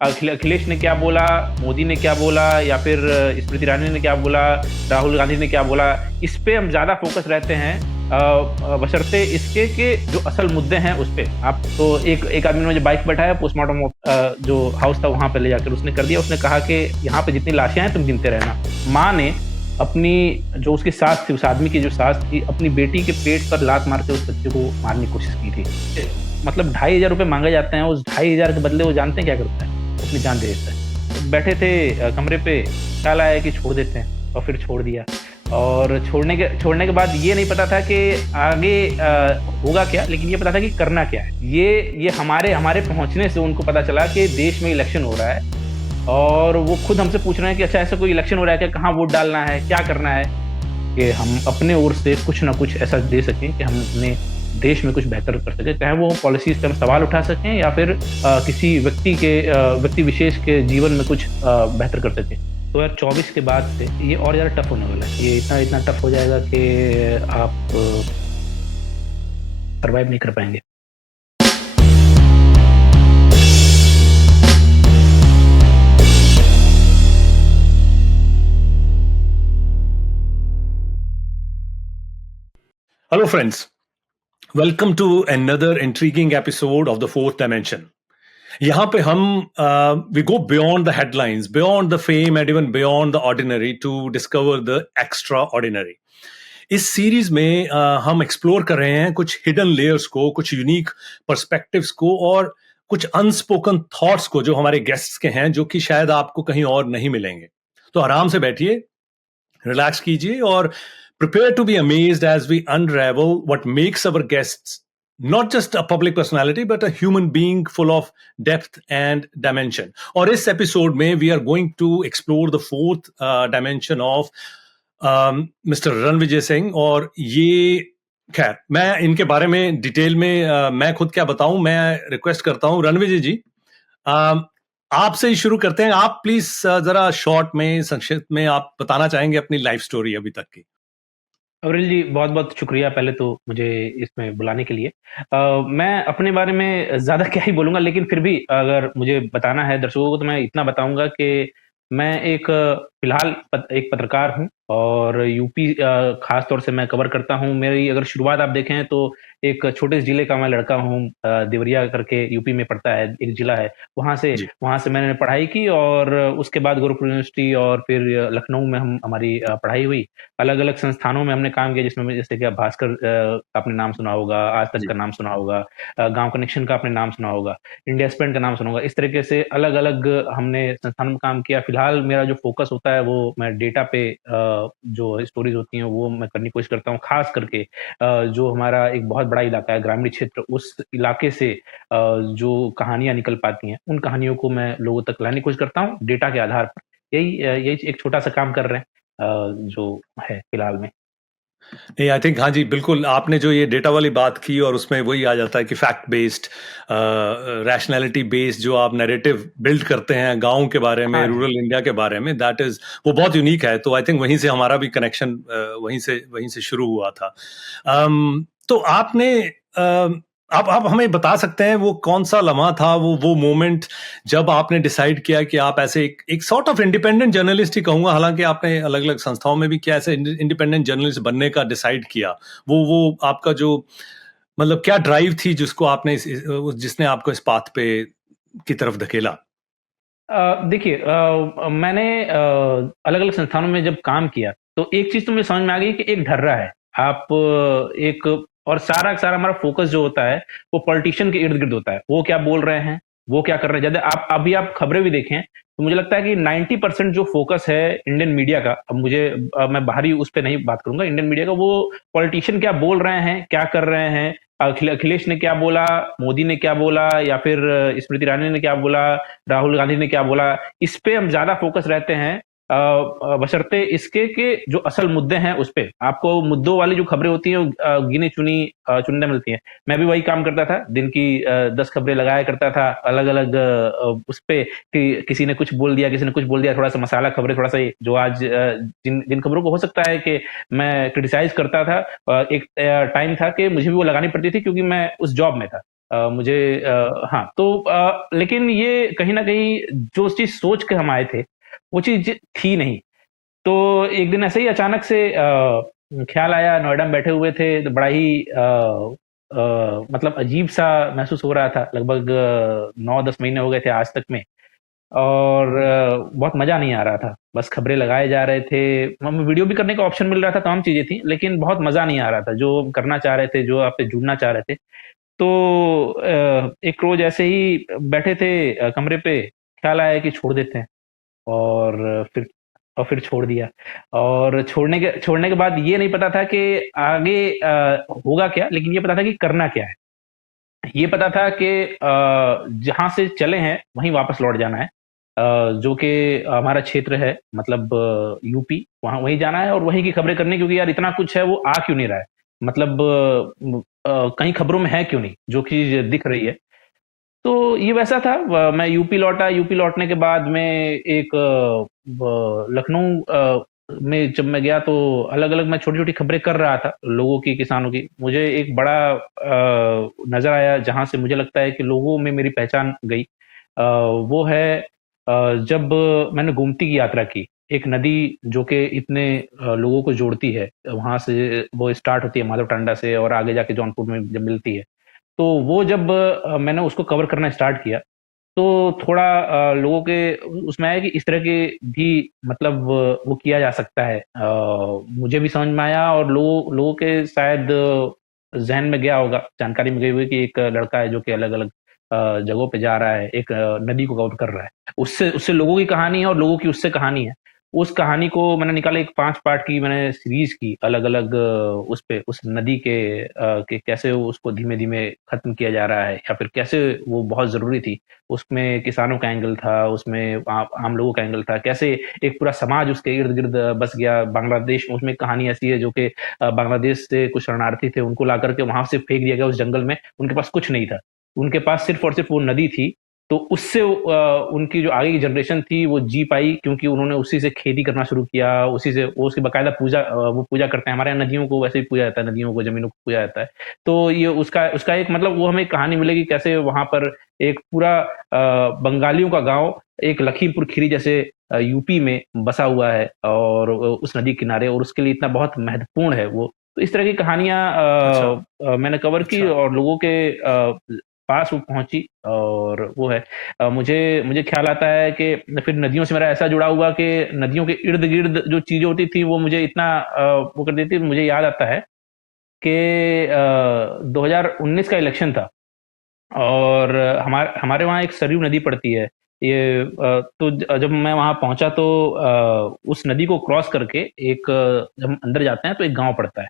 अखिलेश ने क्या बोला, मोदी ने क्या बोला या फिर स्मृति ईरानी ने क्या बोला, राहुल गांधी ने क्या बोला, इस पे हम ज़्यादा फ़ोकस रहते हैं बशर्ते इसके कि जो असल मुद्दे हैं उस पे। आप तो एक आदमी ने मुझे बाइक पे बैठाया पोस्टमार्टम जो हाउस था वहाँ पे ले जाकर उसने कर दिया। उसने कहा कि यहाँ पे जितनी लाशें हैं तुम गिनते रहना। माँ ने अपनी जो उसकी सास थी, उस आदमी की जो सास थी, अपनी बेटी के पेट पर लात मार के उस बच्चे को मारने की कोशिश की थी। मतलब 2,500 रुपए मांगे जाते हैं, उस 2,500 के बदले वो जानते हैं क्या करता है? अपनी जान दे देता है। बैठे थे कमरे पे, ख्याल आया कि छोड़ देते हैं और फिर छोड़ दिया। और छोड़ने के बाद ये नहीं पता था कि आगे होगा क्या, लेकिन ये पता था कि करना क्या है। ये हमारे पहुँचने से उनको पता चला कि देश में इलेक्शन हो रहा है और वो खुद हमसे पूछ रहे हैं कि अच्छा ऐसा कोई इलेक्शन हो रहा है क्या, कहाँ वोट डालना है, क्या करना है, कि हम अपने ओर से कुछ ना कुछ ऐसा दे सकें कि हम अपने देश में कुछ बेहतर कर सकें। चाहे वो पॉलिसीज़ पे हम सवाल उठा सकें या फिर किसी व्यक्ति विशेष के जीवन में कुछ बेहतर कर सकें। 2024 के बाद से ये और ज़्यादा टफ होने वाला है। ये इतना टफ हो जाएगा कि आप सर्वाइव नहीं कर पाएँगे। Hello, friends. Welcome to another intriguing episode of The Fourth Dimension. यहाँ पे हम we go beyond the headlines, beyond the fame and even beyond the ordinary to discover the extraordinary. इस सीरीज में हम एक्सप्लोर कर रहे हैं कुछ हिडन लेयर्स को, कुछ यूनिक पर्सपेक्टिव्स को और कुछ अनस्पोकन थॉट्स को जो हमारे गेस्ट्स के हैं, जो कि शायद आपको कहीं और नहीं मिलेंगे। तो आराम से बैठिए, रिलैक्स कीजिए और prepare to be amazed as we unravel what makes our guests not just a public personality but a human being full of depth and dimension. और इस एपिसोड में we are going to explore the fourth dimension of Mr. Ranvijay Singh. और ये खैर मैं इनके बारे में डिटेल में मैं खुद क्या बताऊं, मैं रिक्वेस्ट करता हूं रणविजय जी आपसे ही शुरू करते हैं। आप प्लीज जरा शॉर्ट में, संक्षिप्त में आप बताना चाहेंगे अपनी लाइफ स्टोरी अभी तक की। अवरिल जी, बहुत-बहुत शुक्रिया पहले तो मुझे इसमें बुलाने के लिए। मैं अपने बारे में ज़्यादा क्या ही बोलूँगा, लेकिन फिर भी अगर मुझे बताना है दर्शकों को तो मैं इतना बताऊँगा कि मैं फ़िलहाल एक पत्रकार हूँ और यूपी ख़ास तौर से मैं कवर करता हूँ। मेरी अगर शुरुआत आप देखें तो एक छोटे से ज़िले का मैं लड़का हूँ, देवरिया करके यूपी में पड़ता है, एक ज़िला है। जी। वहाँ से मैंने पढ़ाई की और उसके बाद गोरखपुर यूनिवर्सिटी और फिर लखनऊ में हमारी पढ़ाई हुई। अलग-अलग संस्थानों में हमने काम किया, जिसमें जैसे कि आप भास्कर का आपने नाम सुना होगा, आज तक जी। का नाम सुना होगा, गाँव कनेक्शन का आपने नाम सुना होगा, इंडिया स्पेंट का नाम सुना होगा। इस तरीके से अलग-अलग हमने संस्थानों में काम किया। फिलहाल मेरा जो फ़ोकस होता है वो मैं डेटा पे जो स्टोरीज़ होती हैं वो मैं करने की कोशिश करता हूँ। ख़ास करके जो हमारा एक बहुत बड़ा इलाका है, ग्रामीण क्षेत्र, उस इलाके से जो कहानियाँ निकल पाती हैं, उन कहानियों को मैं लोगों तक लाने की कोशिश करता हूँ डेटा के आधार पर। यही एक छोटा-सा काम कर रहे हैं जो है फिलहाल में। नहीं, आई थिंक हाँ जी, बिल्कुल आपने जो ये डेटा वाली बात की और उसमें वही आ जाता है कि फैक्ट बेस्ड, रैशनैलिटी बेस्ड जो आप नैरेटिव बिल्ड करते हैं गाँव के बारे में, हाँ जी। रूरल इंडिया के बारे में, दैट इज़ वो बहुत यूनिक है। तो आई थिंक वहीं से हमारा भी कनेक्शन वहीं से शुरू हुआ था। तो आपने आप हमें बता सकते हैं वो कौन-सा लम्हा था, वो मोमेंट जब आपने डिसाइड किया कि आप ऐसे एक सॉर्ट ऑफ इंडिपेंडेंट जर्नलिस्ट ही कहूँगा, हालाँकि आपने अलग-अलग संस्थाओं में भी किया, ऐसे इंडिपेंडेंट जर्नलिस्ट बनने का डिसाइड किया। वो आपका जो मतलब क्या ड्राइव थी जिसको आपने जिसने आपको इस पाथ पे की तरफ धकेला? देखिए, मैंने अलग-अलग संस्थानों में जब काम किया, तो एक चीज़ तो मुझे समझ में आ गई कि एक ढर्रा है। आप एक और सारा का सारा हमारा फ़ोकस जो होता है, वो पॉलिटिशियन के इर्द-गिर्द होता है। वो क्या बोल रहे हैं, वो क्या कर रहे हैं। जैसे आप खबरें भी देखें, तो मुझे लगता है कि 90% जो फ़ोकस है इंडियन मीडिया का, अब मैं बाहरी उस पे नहीं बात करूँगा, इंडियन मीडिया का, वो पॉलिटिशियन क्या बोल रहे हैं, क्या कर रहे हैं, अखिलेश ने क्या बोला, मोदी ने क्या बोला या फिर स्मृति ईरानी ने क्या बोला, राहुल गांधी ने क्या बोला, इस पे हम ज़्यादा फ़ोकस रहते हैं बशर्ते इसके कि जो असल मुद्दे हैं उस पे। आपको मुद्दों वाली जो खबरें होती हैं गिनी-चुनी चुनने मिलती हैं। मैं भी वही काम करता था, दिन की 10 खबरें लगाया करता था अलग-अलग उस पे कि किसी ने कुछ बोल दिया, किसी ने कुछ बोल दिया, थोड़ा-सा मसाला खबरें, थोड़ा-सा ये जो आज जिन जिन खबरों को हो सकता है कि मैं क्रिटिसाइज़ करता था, एक टाइम था कि मुझे भी वो लगानी पड़ती थी क्योंकि मैं उस जॉब में था। मुझे हाँ, तो लेकिन ये कहीं न कहीं जो चीज़ सोच के हम आए थे, वो चीज़ थी नहीं। तो एक दिन ऐसे ही अचानक से ख़्याल आया, नोएडा में बैठे हुए थे, तो बड़ा ही मतलब अजीब-सा महसूस हो रहा था। लगभग 9-10 महीने हो गए थे आज तक में, और बहुत मज़ा नहीं आ रहा था। बस खबरें लगाए जा रहे थे, हम वीडियो भी करने का ऑप्शन मिल रहा था, तमाम चीज़ें थी, लेकिन बहुत मज़ा नहीं आ रहा था। जो हम करना चाह रहे थे, जो आपसे जुड़ना चाह रहे थे, तो एक रोज़ ऐसे ही बैठे थे कमरे पे, ख़्याल आया कि छोड़ देते हैं। और फिर फिर छोड़ दिया। और छोड़ने के बाद ये नहीं पता था कि आगे होगा क्या, लेकिन ये पता था कि करना क्या है। ये पता था कि जहाँ से चले हैं वहीं वापस लौट जाना है। जो कि हमारा क्षेत्र है, मतलब यूपी, वहाँ वहीं जाना है और वहीं की खबरें करनी, क्योंकि यार इतना कुछ है, वो आ क्यों नहीं रहा है? मतलब कहीं खबरों में है क्यों नहीं, जो चीज़ दिख रही है। तो ये वैसा था। मैं यूपी लौटा, यूपी लौटने के बाद में एक लखनऊ में जब मैं गया, तो अलग-अलग मैं छोटी-छोटी खबरें कर रहा था, लोगों की, किसानों की। मुझे एक बड़ा नज़र आया, जहाँ से मुझे लगता है कि लोगों में मेरी पहचान गई। वो है जब मैंने गोमती की यात्रा की, एक नदी जो कि इतने लोगों को जोड़ती है, वहाँ से वो स्टार्ट होती है माधव टांडा से और आगे जाके जौनपुर में जब मिलती है। तो वो जब मैंने उसको कवर करना स्टार्ट किया, तो थोड़ा लोगों के उसमें आया कि इस तरह के भी, मतलब वो किया जा सकता है। मुझे भी समझ में आया, और लोगों लोगों के शायद ज़हन में गया होगा, जानकारी में गई होगी कि एक लड़का है जो कि अलग-अलग जगहों पे जा रहा है, एक नदी को कवर कर रहा है। उससे उससे लोगों की कहानी है और लोगों की उससे कहानी है। उस कहानी को मैंने निकाला, एक 5 पार्ट की मैंने सीरीज़ की, अलग-अलग उस पे, उस नदी के कैसे उसको धीमे-धीमे खत्म किया जा रहा है, या फिर कैसे वो बहुत ज़रूरी थी। उसमें किसानों का एंगल था, उसमें आम लोगों का एंगल था, कैसे एक पूरा समाज उसके इर्द-गिर्द बस गया। बांग्लादेश में उसमें कहानी ऐसी है जो कि बांग्लादेश से कुछ शरणार्थी थे, उनको ला कर के वहाँ से फेंक दिया गया उस जंगल में, उनके पास कुछ नहीं था। उनके पास सिर्फ़ और सिर्फ़ वो नदी थी, तो उससे उनकी जो आगे की जनरेशन थी वो जी पाई, क्योंकि उन्होंने उसी से खेती करना शुरू किया, उसी से वो उसकी बाकायदा पूजा वो पूजा करते हैं। हमारे यहाँ नदियों को वैसे ही पूजा जाता है, नदियों को, ज़मीनों को पूजा जाता है। तो ये उसका उसका एक, मतलब वो हमें कहानी मिलेगी कैसे वहाँ पर एक पूरा बंगालियों का गाँव एक लखीमपुर खीरी जैसे यूपी में बसा हुआ है, और उस नदी किनारे, और उसके लिए इतना बहुत महत्वपूर्ण है वो। तो इस तरह की कहानियाँ अच्छा, मैंने कवर की अच्छा। और लोगों के पास वो पहुँची, और वो है। मुझे मुझे ख़्याल आता है कि फिर नदियों से मेरा ऐसा जुड़ा हुआ कि नदियों के इर्द-गिर्द जो चीज़ें होती थी, वो मुझे इतना वो कर देती थी। मुझे याद आता है कि 2019 का इलेक्शन था, और हमारे वहाँ एक सरयू नदी पड़ती है। ये तो जब मैं वहाँ पहुँचा, तो उस नदी को क्रॉस करके एक जब हम अंदर जाते हैं तो एक गाँव पड़ता है।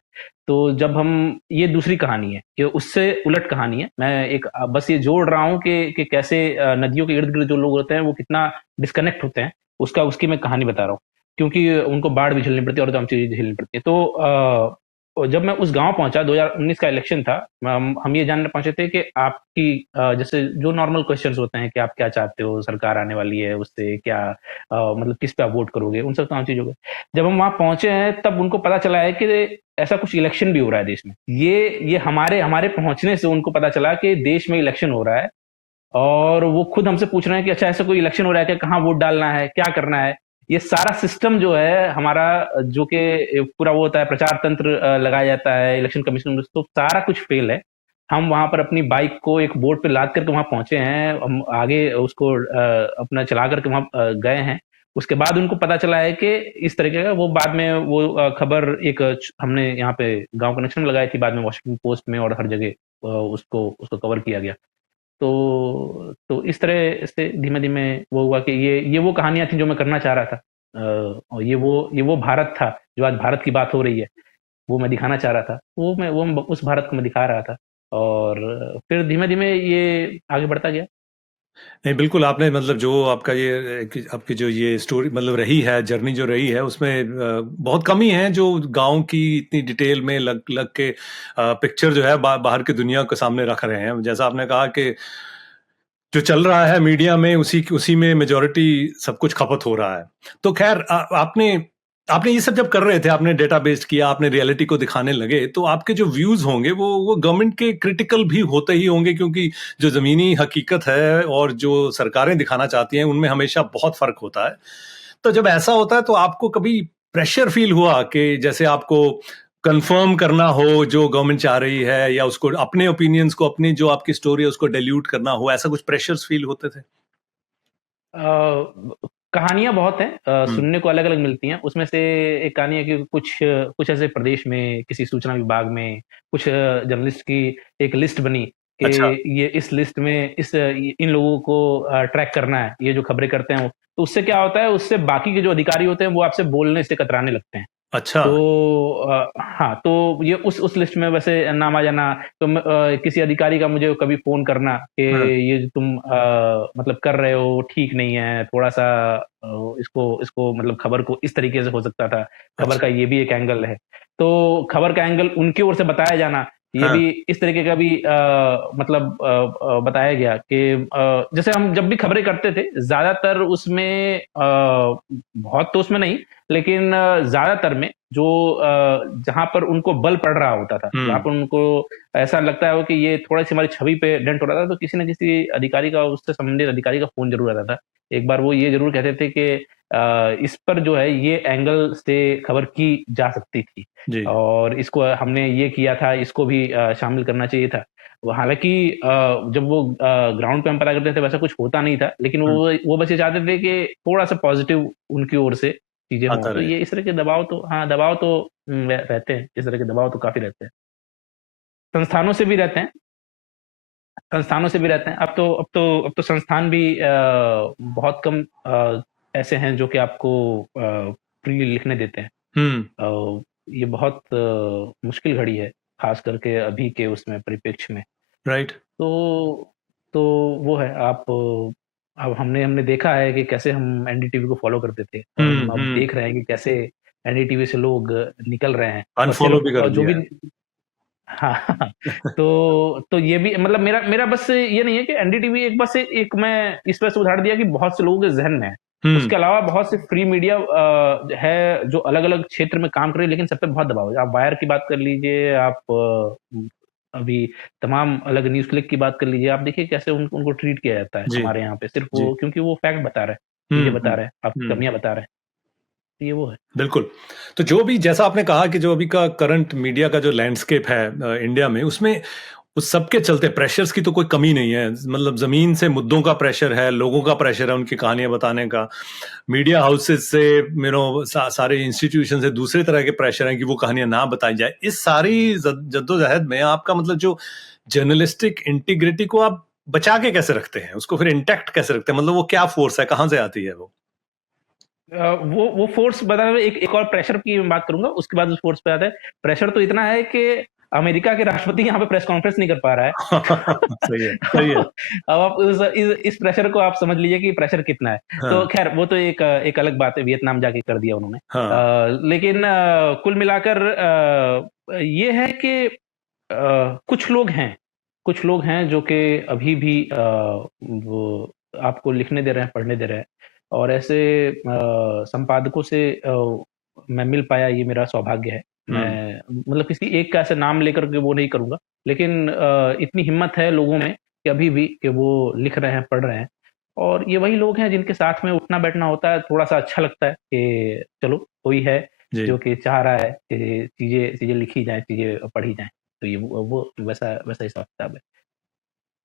तो जब हम, ये दूसरी कहानी है, ये उससे उलट कहानी है। मैं एक बस ये जोड़ रहा हूँ कि कैसे नदियों के इर्द-गिर्द जो लोग होते हैं वो कितना डिस्कनेक्ट होते हैं, उसकी मैं कहानी बता रहा हूँ। क्योंकि उनको बाढ़ भी झेलनी पड़ती है और तमाम चीज़ें झेलनी पड़ती है। तो और जब मैं उस गाँव पहुँचा, 2019 का इलेक्शन था, हम ये जानने पहुँचे थे कि आपकी जैसे जो नॉर्मल क्वेश्चन्स होते हैं कि आप क्या चाहते हो, सरकार आने वाली है, उससे क्या मतलब किस पे आप वोट करोगे, उन सब तमाम चीज़ों पे। जब हम वहाँ पहुँचे हैं, तब उनको पता चला है कि ऐसा कुछ इलेक्शन भी हो रहा है देश में। ये हमारे हमारे पहुँचने से उनको पता चला कि देश में इलेक्शन हो रहा है, और वो खुद हमसे पूछ रहे हैं कि अच्छा, ऐसा कोई इलेक्शन हो रहा है क्या? कहाँ वोट डालना है? क्या करना है? ये सारा सिस्टम जो है हमारा, जो कि पूरा वो होता है, प्रचार तंत्र लगाया जाता है इलेक्शन कमीशन में, तो सारा कुछ फेल है। हम वहाँ पर अपनी बाइक को एक बोर्ड पे लाद करके वहाँ पहुँचे हैं। हम आगे उसको अपना चला करके वहाँ गए हैं। उसके बाद उनको पता चला है कि इस तरीके का, वो बाद में वो खबर एक हमने यहाँ पे गाँव कनेक्शन में लगाई थी, बाद में वॉशिंगटन पोस्ट में और हर जगह उसको उसको कवर किया गया। तो इस तरह से धीमे-धीमे वो हुआ कि ये वो कहानियाँ थी जो मैं करना चाह रहा था। और ये वो भारत था, जो आज भारत की बात हो रही है, वो मैं दिखाना चाह रहा था। वो उस भारत को मैं दिखा रहा था, और फिर धीमे-धीमे ये आगे बढ़ता गया। नहीं, बिल्कुल आपने मतलब जो आपका ये आपकी जो ये स्टोरी मतलब रही है, जर्नी जो रही है उसमें बहुत कम ही हैं जो गाँव की इतनी डिटेल में लग लग के पिक्चर जो है बाहर की दुनिया के सामने रख रहे हैं। जैसा आपने कहा कि जो चल रहा है मीडिया में उसी में मेजॉरिटी सब कुछ खपत हो रहा है। तो ख़ैर आपने आपने ये सब जब कर रहे थे, आपने डेटा बेस्ड किया, आपने रियलिटी को दिखाने लगे, तो आपके जो व्यूज होंगे वो गवर्नमेंट के क्रिटिकल भी होते ही होंगे, क्योंकि जो जमीनी हकीकत है और जो सरकारें दिखाना चाहती हैं उनमें हमेशा बहुत फर्क होता है। तो जब ऐसा होता है तो आपको कभी प्रेशर फील हुआ कि जैसे आपको कंफर्म करना हो जो गवर्नमेंट चाह रही है, या उसको अपने ओपिनियंस को, अपनी जो आपकी स्टोरी है उसको डाइल्यूट करना हो, ऐसा कुछ प्रेशर्स फील होते थे? कहानियाँ बहुत हैं, हम्म। सुनने को अलग-अलग मिलती हैं। उसमें से एक कहानी है कि कुछ कुछ ऐसे प्रदेश में किसी सूचना विभाग में कुछ जर्नलिस्ट की एक लिस्ट बनी कि अच्छा। ये इस लिस्ट में इन लोगों को ट्रैक करना है, ये जो खबरें करते हैं वो। तो उससे क्या होता है, उससे बाकी के जो अधिकारी होते हैं वो आपसे बोलने से कतराने लगते हैं। अच्छा। तो हाँ, तो ये उस लिस्ट में वैसे नाम आ जाना, तो किसी अधिकारी का मुझे कभी फ़ोन करना कि हाँ। ये जो तुम मतलब कर रहे हो ठीक नहीं है, थोड़ा-सा इसको इसको मतलब खबर को इस तरीके से हो सकता था, खबर अच्छा। का ये भी एक एंगल है। तो खबर का एंगल उनकी ओर से बताया जाना, ये हाँ। भी इस तरीके का भी मतलब बताया गया कि जैसे हम जब भी खबरें करते थे, ज़्यादातर उसमें बहुत तो उसमें नहीं, लेकिन ज़्यादातर में जो जहाँ पर उनको बल पड़ रहा होता था, जहाँ हम्म। पर उनको ऐसा लगता हो कि ये थोड़ी-सी हमारी छवि पे डेंट हो रहा था, तो किसी न किसी अधिकारी का, उससे संबंधित अधिकारी का फ़ोन ज़रूर आता था। एक बार वो ये ज़रूर कहते थे कि इस पर जो है ये एंगल से खबर की जा सकती थी जी। और इसको हमने ये किया था, इसको भी शामिल करना चाहिए था। वो हालाँकि जब वो ग्राउंड पे हम पता करते थे वैसा कुछ होता नहीं था, लेकिन हम्म। वो बस ये चाहते थे कि थोड़ा-सा पॉज़िटिव उनकी ओर से चीज़ें हों। आता तो रहे। ये इस तरह के दबाव तो हाँ, दबाव तो रहते हैं, इस तरह के दबाव तो काफ़ी रहते हैं। संस्थानों से भी रहते हैं, संस्थानों से भी रहते हैं। अब तो संस्थान भी बहुत कम ऐसे हैं जो कि आपको फ्रीली लिखने देते हैं। हम्म। ये बहुत मुश्किल घड़ी है, ख़ास करके अभी के उसमें परिप्रेक्ष्य में। राइट। तो तो वो है, आप अब हमने देखा है कि कैसे हम एनडीटीवी को फ़ॉलो करते थे और हम अब हम्म। देख रहे हैं कि कैसे एनडीटीवी से लोग निकल रहे हैं और अनफॉलो भी सिर्फ़ कर जो दिया भी है। हाँ, तो ये भी मतलब मेरा बस ये नहीं है कि एनडीटीवी एक बस एक मैं इस वजह से उदाहरण दिया कि बहुत से लोगों के ज़हन में है। हम्म। उसके अलावा बहुत से फ्री मीडिया है जो अलग-अलग क्षेत्र में काम कर रही है, लेकिन सब पे बहुत दबाव है। आप वायर की बात कर लीजिए, आप अभी तमाम अलग न्यूज़ क्लिक की बात कर लीजिए, आप देखिए कैसे उनको ट्रीट किया जाता है जी। हमारे यहाँ पे, सिर्फ़ जी। वो क्योंकि वो फैक्ट बता रहे हैं, चीज़ें हम्म। बता रहे हैं, आपकी हम्म। कमियाँ बता रहे हैं, तो ये वो है। बिल्कुल। तो जो भी, जैसा आपने कहा कि जो अभी का करंट मीडिया का जो लैंडस्केप है इंडिया में, उसमें उस सब के चलते प्रेशर्स की तो कोई कमी नहीं है। मतलब ज़मीन से मुद्दों का प्रेशर है, लोगों का प्रेशर है उनकी कहानियाँ बताने का। मीडिया हाउसेस से सारे इंस्टीट्यूशन से दूसरे तरह के प्रेशर हैं कि वो कहानियाँ ना बताई जाए। इस सारी जद्दोजहद में आपका मतलब जो जर्नलिस्टिक इंटीग्रिटी को आप बचा के कैसे रखते हैं? उसको फिर इंटैक्ट कैसे रखते हैं? मतलब वो क्या फ़ोर्स है? कहाँ से आती है वो? वो फ़ोर्स बता रहे एक और प्रेशर की मैं बात करूँगा, उसके बाद उस फ़ोर्स पे आता है। प्रेशर तो इतना है कि अमेरिका के राष्ट्रपति यहाँ पे प्रेस कॉन्फ्रेंस नहीं कर पा रहा है। सही है, सही है। अब आप इस प्रेशर को आप समझ लीजिए कि प्रेशर कितना है। तो हाँ। ख़ैर वो तो एक अलग बात है, वियतनाम जाके कर दिया उन्होंने। हाँ। लेकिन कुल मिलाकर ये है कि कुछ लोग हैं जो कि अभी भी वो आपको लिखने दे रहे हैं, पढ़ने दे रहे हैं और ऐसे संपादकों से मैं मिल पाया, ये मेरा सौभाग्य है। हुँ। मैं मतलब किसी एक का ऐसा नाम लेकर के वो नहीं करूँगा, लेकिन इतनी हिम्मत है लोगों में कि अभी भी कि वो लिख रहे हैं, पढ़ रहे हैं और ये वही लोग हैं जिनके साथ में उठना-बैठना होता है, थोड़ा-सा अच्छा लगता है कि चलो कोई है जी। जो कि चाह रहा है कि चीज़ें चीज़ें लिखी जाएँ, चीज़ें पढ़ी जाएँ। तो ये वो वैसा वैसा हिसाब-किताब है।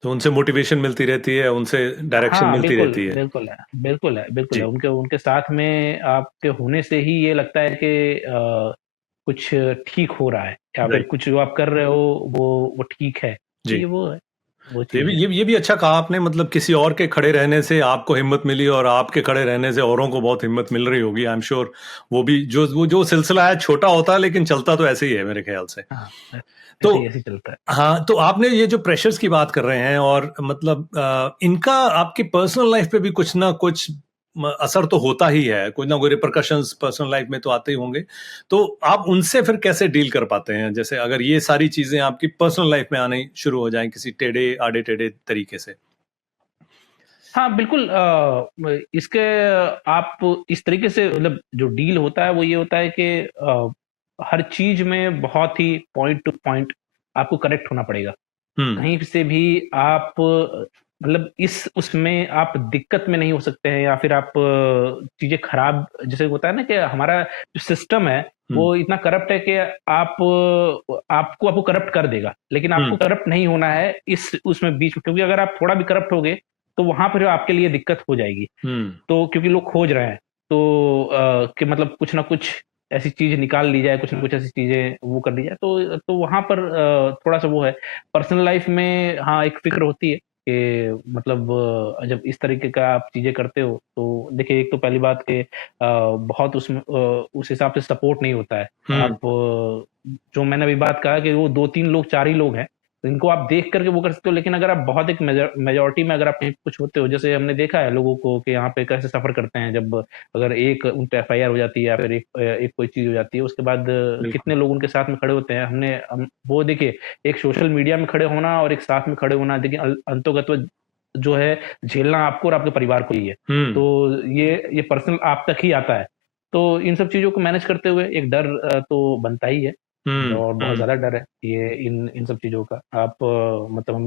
तो उनसे मोटिवेशन मिलती रहती है, उनसे डायरेक्शन हाँ, मिलती बिल्कुल, रहती है। बिल्कुल है, बिल्कुल है, बिल्कुल है। जी। उनके उनके साथ में आपके होने से ही ये लगता है कि कुछ ठीक हो रहा है या फिर राइट। कुछ जो आप कर रहे हो वो ठीक है। तो जी। ये वो है, वो तो चीज़ है। ये भी अच्छा कहा आपने, मतलब किसी और के खड़े रहने से आपको हिम्मत मिली और आपके खड़े रहने से औरों को बहुत हिम्मत मिल रही होगी, आई एम श्योर। वो भी जो सिलसिला है छोटा होता है लेकिन चलता तो ऐसे ही है मेरे ख्याल से। हाँ, तो ऐसे ही चलता है। हाँ, तो आपने ये जो प्रेशर्स की बात कर रहे हैं और मतलब इनका आपकी पर्सनल लाइफ पे भी कुछ ना कुछ असर तो होता ही है, कोई ना कोई रिपरकशंस पर्सनल लाइफ में तो आते ही होंगे। तो आप उनसे फिर कैसे डील कर पाते हैं? जैसे अगर ये सारी चीजें आपकी पर्सनल लाइफ में आनी शुरू हो जाएं किसी टेढ़े आड़े टेढ़े तरीके से। हाँ, बिल्कुल इसके आप इस तरीके से मतलब जो डील होता है वो ये होता है कि हर चीज़ में बहुत ही पॉइंट टू पॉइंट आपको करेक्ट होना पड़ेगा। हम्म कहीं से भी आप मतलब इस उसमें आप दिक्कत में नहीं हो सकते हैं या फिर आप चीज़ें खराब जैसे होता है ना कि हमारा जो सिस्टम है हम्म वो इतना करप्ट है कि आप आपको करप्ट कर देगा, लेकिन आपको हम्म करप्ट नहीं होना है इस उसमें बीच में, क्योंकि अगर आप थोड़ा भी करप्ट होगे तो वहां पर आपके लिए दिक्कत हो जाएगी। हम्म तो क्योंकि लोग खोज रहे हैं तो कि मतलब कुछ ना कुछ ऐसी चीज निकाल ली जाए, कुछ ना कुछ ऐसी चीजें वो कर ली जाए, तो वहां पर थोड़ा सा वो है। पर्सनल लाइफ में हाँ एक फिक्र होती है कि मतलब जब इस तरीके का आप चीजें करते हो तो देखिए एक तो पहली बात कि बहुत उसमें उस हिसाब से सपोर्ट नहीं होता है। हम्म आप जो मैंने अभी बात कहा कि वो 2-3 लोग 4 ही लोग हैं, तो इनको आप देख करके वो कर सकते हो, लेकिन अगर आप बहुत एक मेजोरिटी में अगर आप कहीं कुछ होते हो, जैसे हमने देखा है लोगों को कि यहाँ पे कैसे सफर करते हैं जब अगर एक उन पे एफआईआर हो जाती है या फिर एक कोई चीज हो जाती है, उसके बाद बिल्कुल कितने लोग उनके साथ में खड़े होते हैं। हम वो देखिए एक सोशल मीडिया में खड़े होना और एक साथ में खड़े होना, लेकिन अंतोगत्वा जो है झेलना आपको और आपके परिवार को ही है। हम्म तो ये पर्सनल आप तक ही आता है। तो इन सब चीजों को मैनेज करते हुए एक डर तो बनता ही है, और बहुत हम्म ज़्यादा डर है ये इन सब चीज़ों का। आप मतलब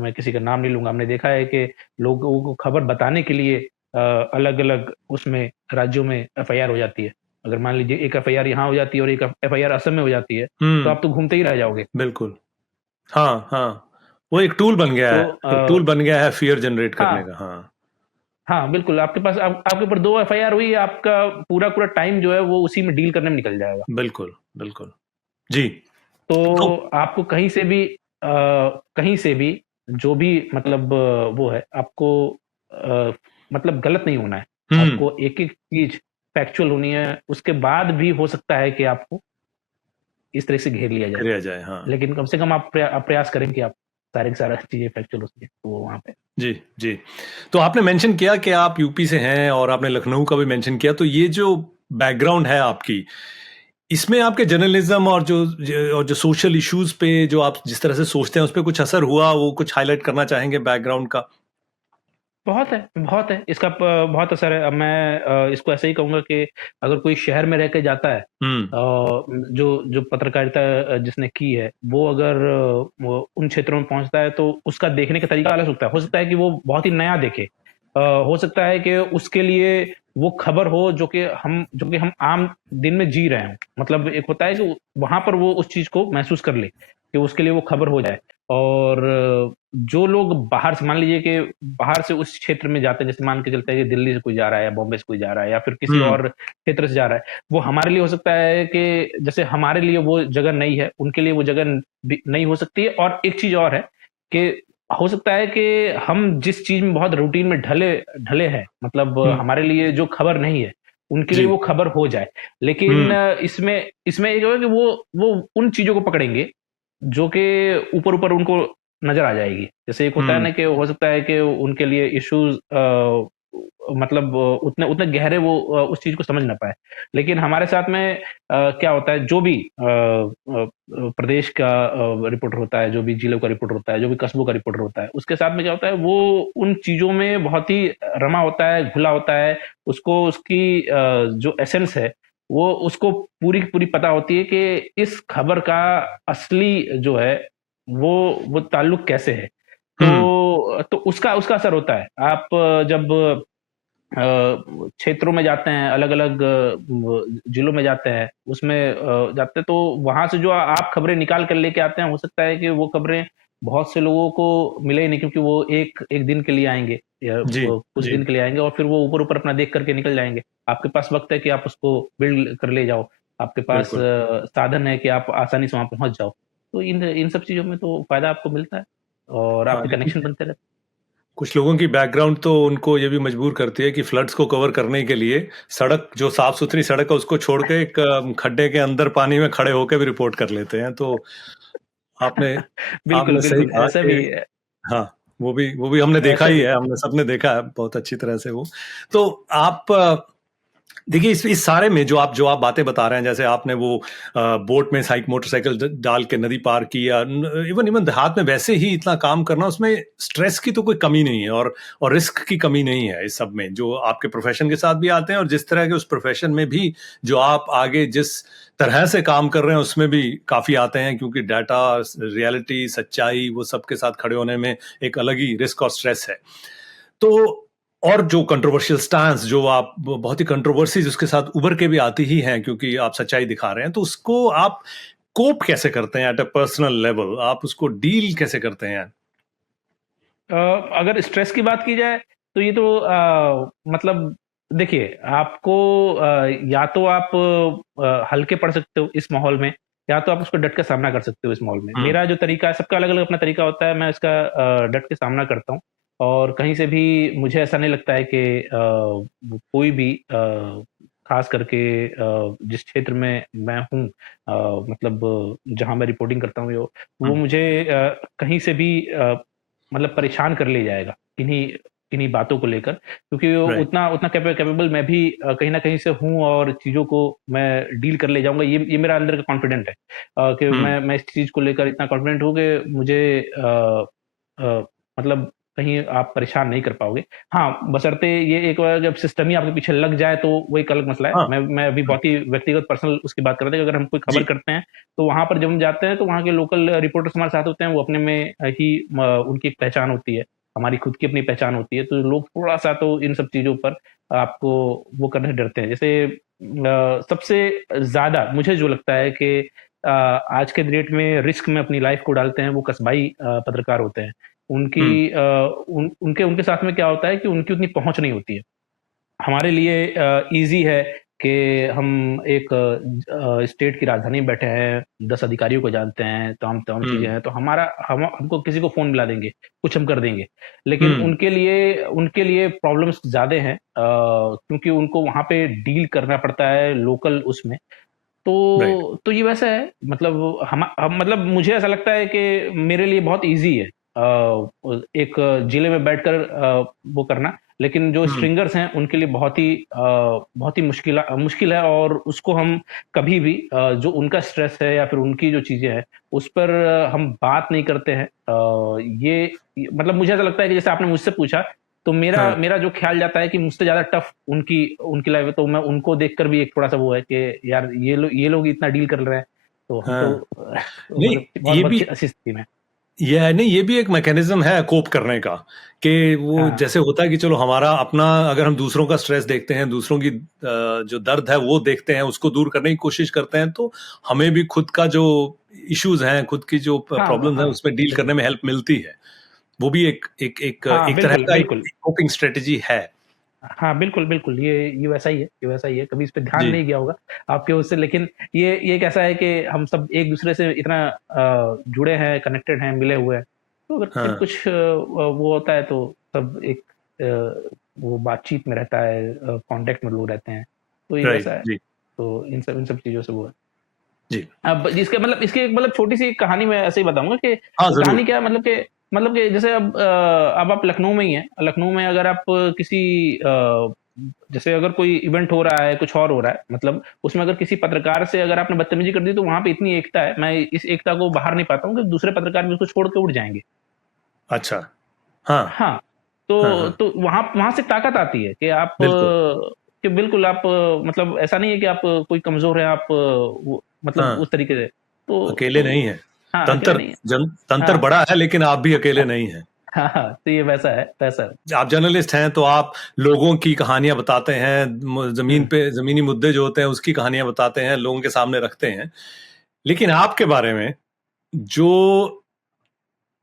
मैं किसी का नाम नहीं लूँगा, हमने देखा है कि लोगों को खबर बताने के लिए अलग-अलग उसमें राज्यों में एफआईआर हो जाती है। अगर मान लीजिए एक एफआईआर यहाँ हो जाती है और एक एफआईआर असम में हो जाती है, तो हम्म आप तो घूमते ही रह जाओगे। बिल्कुल हाँ हाँ वो एक टूल बन गया तो है। एक टूल बन गया है फियर जनरेट करने हाँ, का। हाँ हाँ, बिल्कुल आपके पास आपके ऊपर 2 एफआईआर हुई, आपका पूरा-पूरा टाइम जो है वो उसी में डील करने में निकल जाएगा। बिल्कुल बिल्कुल जी। तो तो आपको कहीं से भी जो भी मतलब वो है आपको मतलब गलत नहीं होना है। हम्म आपको एक-एक चीज़ फैक्चुअल होनी है, उसके बाद भी हो सकता है कि आपको इस तरह से घेर लिया जाए। करिया जाए हाँ। लेकिन कम से कम आप प्रयास करें कि आप सारे के सारा चीज़ें फैक्चुअल हो सके, तो वो वहाँ पे। जी जी। तो आपने मेंशन किया कि आप यूपी से हैं और आपने लखनऊ का भी मेंशन किया, तो ये जो बैकग्राउंड है आपकी, इसमें आपके जर्नलिज्म और जो सोशल इश्यूज पे जो आप जिस तरह से सोचते हैं उस पे कुछ असर हुआ, वो कुछ हाईलाइट करना चाहेंगे बैकग्राउंड का? बहुत है, बहुत है। इसका बहुत असर है। अब मैं इसको ऐसे ही कहूँगा कि अगर कोई शहर में रह के जाता है, हम्म जो जो पत्रकारिता जिसने की है, वो अगर वो उन क्षेत्रों में पहुँचता है तो उसका देखने का तरीका अलग होता है। हो सकता है कि वो बहुत ही नया देखे। हो सकता है कि उसके लिए वो खबर हो जो कि हम आम दिन में जी रहे हों। मतलब एक होता है कि वहाँ पर वो उस चीज़ को महसूस कर ले, कि उसके लिए वो खबर हो जाए। और जो लोग बाहर से मान लीजिए कि बाहर से उस क्षेत्र में जाते हैं, जैसे मान के चलते हैं कि दिल्ली से कोई जा रहा है या बॉम्बे से कोई जा रहा है या फिर किसी हम्म और क्षेत्र से जा रहा है, वो हमारे लिए हो सकता है कि जैसे हमारे लिए वो जगह नई है, उनके लिए वो जगह भी नई हो सकती है। और एक चीज और है कि हो सकता है कि हम जिस चीज में बहुत रूटीन में ढले ढले हैं, मतलब हम्म हमारे लिए जो खबर नहीं है, उनके लिए जी वो खबर हो जाए। लेकिन हम्म इसमें इसमें एक है कि वो उन चीजों को पकड़ेंगे जो कि ऊपर-ऊपर उनको नज़र आ जाएगी। जैसे एक होता है हम्म ना कि हो सकता है कि उनके लिए इश्यूज़ मतलब उतने उतने गहरे वो उस चीज़ को समझ ना पाएँ। लेकिन हमारे साथ में क्या होता है, जो भी प्रदेश का रिपोर्टर होता है, जो भी जिलों का रिपोर्टर होता है, जो भी कस्बों का रिपोर्टर होता है, उसके साथ में क्या होता है, वो उन चीज़ों में बहुत ही रमा होता है, घुला होता है। उसको उसकी जो एसेंस है, वो उसको पूरी की पूरी पता होती है कि इस खबर का असली जो है वो ताल्लुक कैसे है। हम्म तो उसका उसका असर होता है। आप जब क्षेत्रों में जाते हैं, अलग-अलग जिलों में जाते हैं, उसमें जाते हैं तो वहाँ से जो आप खबरें निकाल कर लेके आते हैं, हो सकता है कि वो खबरें बहुत से लोगों को मिले ही नहीं, क्योंकि वो एक एक दिन के लिए आएँगे या जी वो कुछ जी दिन के लिए आएँगे और फिर वो ऊपर-ऊपर अपना देख कर के निकल जाएँगे। आपके पास वक़्त है कि आप उसको बिल्ड कर ले जाओ। आपके पास बिल्कुल साधन है कि आप आसानी से वहाँ पहुँच जाओ। तो इन इन सब चीज़ों में तो फ़ायदा आपको मिलता है और हाँ। आपके लेकिन कनेक्शन बनते रहते कुछ लोगों की बैकग्राउंड तो उनको ये भी मजबूर करती है कि फ्लड्स को कवर करने के लिए सड़क जो साफ सुथरी सड़क है उसको छोड़ के एक खड्डे के अंदर पानी में खड़े होकर भी रिपोर्ट कर लेते हैं। तो आपने हैं। बिल्कुल, आपने सही बिल्कुल, कहा ऐसा भी कि है, हाँ, वो भी हमने देखा ऐसा ही भी है, है। हमने सबने देखा है बहुत अच्छी तरह से वो। तो आप देखिए इस सारे में जो आप बातें बता रहे हैं, जैसे आपने वो बोट में साइक मोटरसाइकिल डाल के नदी पार की, या इवन इवन देहात में वैसे ही इतना काम करना, उसमें स्ट्रेस की तो कोई कमी नहीं है, और रिस्क की कमी नहीं है इस सब में, जो आपके प्रोफेशन के साथ भी आते हैं और जिस तरह के उस प्रोफेशन में भी जो आप आगे जिस तरह से काम कर रहे हैं उसमें भी काफी आते हैं, क्योंकि डाटा, रियलिटी, सच्चाई, वो सबके साथ खड़े होने में एक अलग ही रिस्क और स्ट्रेस है। तो और जो कंट्रोवर्शियल स्टांस, जो आप बहुत ही कंट्रोवर्सीज उसके साथ उभर के भी आती ही हैं, क्योंकि आप सच्चाई दिखा रहे हैं, तो उसको आप कोप कैसे करते हैं एट अ पर्सनल लेवल, आप उसको डील कैसे करते हैं? अगर स्ट्रेस की बात की जाए तो ये तो मतलब देखिए, आपको या तो आप हल्के पड़ सकते हो इस माहौल में, या तो आप उसको डट के सामना कर सकते हो इस माहौल में। हम्म। मेरा जो तरीका है, सबका अलग अलग अपना तरीका होता है, मैं इसका डट के सामना करता हूँ। और कहीं से भी मुझे ऐसा नहीं लगता है कि कोई भी खास करके जिस क्षेत्र में मैं हूँ, मतलब जहाँ मैं रिपोर्टिंग करता हूँ, वो मुझे कहीं से भी मतलब परेशान कर ले जाएगा किन्हीं किन्हीं बातों को लेकर, क्योंकि वो राइट। उतना उतना कैपेबल मैं भी कहीं ना कहीं से हूँ, और चीज़ों को मैं डील कर ले जाऊंगा। ये मेरा अंदर का कॉन्फिडेंट है, कि हम्म। मैं इस चीज़ को लेकर इतना कॉन्फिडेंट हूँ कि मुझे मतलब कहीं आप परेशान नहीं कर पाओगे। हाँ, बशर्ते ये एक बार जब सिस्टम ही आपके पीछे लग जाए तो वो एक अलग मसला है। हाँ। मैं अभी बहुत ही व्यक्तिगत पर्सनल उसकी बात कर रहा था कि अगर हम कोई खबर जी। करते हैं, तो वहाँ पर जब हम जाते हैं तो वहाँ के लोकल रिपोर्टर्स हमारे साथ होते हैं, वो अपने में ही उनकी एक पहचान होती है, हमारी खुद की अपनी पहचान होती है, तो लोग थोड़ा-सा तो इन सब चीज़ों पर आपको वो करने से डरते हैं। जैसे सबसे ज़्यादा मुझे जो लगता है कि आज के डेट में रिस्क में अपनी लाइफ़ को डालते हैं, वो कस्बाई पत्रकार होते हैं। उनकी हम्म। उनके उनके साथ में क्या होता है कि उनकी उतनी पहुँच नहीं होती है। हमारे लिए ईज़ी है कि हम एक स्टेट की राजधानी में बैठे हैं, 10 अधिकारियों को जानते हैं, तमाम चीज़ें हम्म। हैं, तो हमारा हमको किसी को फ़ोन मिला देंगे, कुछ हम कर देंगे। लेकिन हम्म। उनके लिए प्रॉब्लम्स ज़्यादा हैं, क्योंकि उनको वहाँ पे डील करना पड़ता है लोकल उसमें। राइट। तो ये वैसा है, मतलब हम मतलब मुझे ऐसा लगता है कि मेरे लिए बहुत ईज़ी है एक जिले में बैठकर वो करना, लेकिन जो हम्म। स्ट्रिंगर्स हैं उनके लिए बहुत ही मुश्किल है, और उसको हम कभी भी जो उनका स्ट्रेस है या फिर उनकी जो चीज़ें हैं, उस पर हम बात नहीं करते हैं। ये मतलब मुझे ऐसा लगता है कि जैसे आपने मुझसे पूछा, तो मेरा हाँ। मेरा जो ख्याल जाता है कि मुझसे ज़्यादा टफ उनकी उनकी लाइफ़ है, तो मैं उनको देखकर भी एक थोड़ा-सा वो है कि यार ये लोग इतना डील कर रहे हैं, तो हम तो हाँ। नहीं, मतलब बहुत ये बहुत भी अच्छी स्थिति में हैं। ये नहीं, ये भी एक मैकेनिज्म है कोप करने का, कि वो हाँ, जैसे होता है कि चलो हमारा अपना, अगर हम दूसरों का स्ट्रेस देखते हैं, दूसरों की जो दर्द है वो देखते हैं, उसको दूर करने की कोशिश करते हैं, तो हमें भी खुद का जो इश्यूज हैं, खुद की जो प्रॉब्लम्स हैं, हाँ, उसमें डील करने बिल्कुल। में हेल्प मिलती है। वो भी एक एक एक हाँ, एक तरह बिल्कुल, का एक बिल्कुल। कोपिंग स्ट्रेटजी है। हाँ, बिल्कुल, बिल्कुल, ये वैसा ही है, ये वैसा ही है, कभी इस पे ध्यान जी। नहीं गया होगा आपके उससे, लेकिन ये एक ऐसा है कि हम सब एक-दूसरे से इतना जुड़े हैं, कनेक्टेड हैं, मिले हुए हैं, तो अगर कभी हाँ। कुछ वो होता है तो सब एक वो बातचीत में रहता है, कॉन्टैक्ट में लोग रहते हैं, तो ये वैसा राइट। है, जी। तो इन सब चीज़ों से वो है। जी। अब जिसके मतलब इसकी एक मतलब छोटी-सी कहानी मैं ऐसे ही बताऊँगा कि हाँ, कहानी जरूर। क्या है, मतलब कि जैसे अब आप लखनऊ में ही हैं। लखनऊ में अगर आप किसी जैसे अगर कोई इवेंट हो रहा है, कुछ और हो रहा है, मतलब उसमें अगर किसी पत्रकार से अगर आपने बदतमीज़ी कर दी, तो वहाँ पे इतनी एकता है, मैं इस एकता को बाहर नहीं पाता हूँ कि दूसरे पत्रकार भी उसको छोड़ के उड़ जाएँगे। अच्छा। हाँ। हाँ, हाँ। तो हाँ। तो वहाँ वहाँ से ताकत आती है कि बिल्कुल। कि बिल्कुल आप मतलब ऐसा नहीं है कि आप कोई कमज़ोर हैं, आप वो मतलब हाँ, उस तरीके से, अकेले तो नहीं है। हाँ, अकेले नहीं है। तंत्र हाँ, बड़ा है, लेकिन आप भी अकेले नहीं हैं। हाँ, हाँ, तो ये वैसा है। आप जर्नलिस्ट हैं, तो आप लोगों की कहानियां बताते हैं, जमीन हुँ, पे जमीनी मुद्दे जो होते हैं उसकी कहानियां बताते हैं, लोगों के सामने रखते हैं। लेकिन आपके बारे में, जो